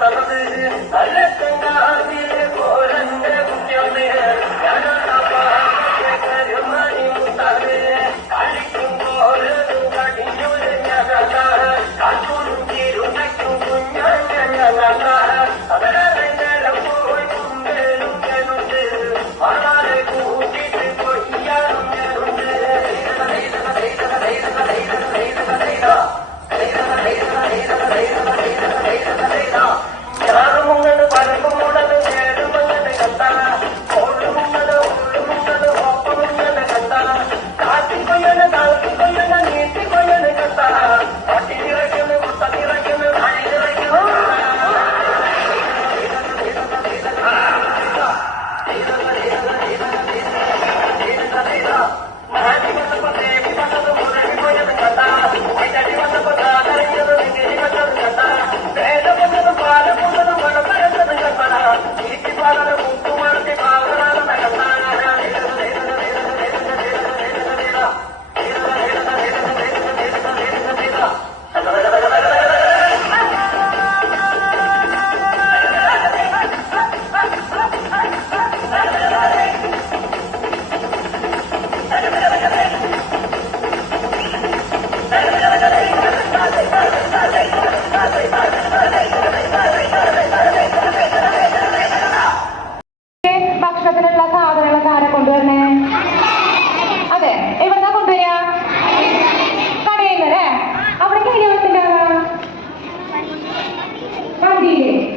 தனது அல்ல கண்ட डी है।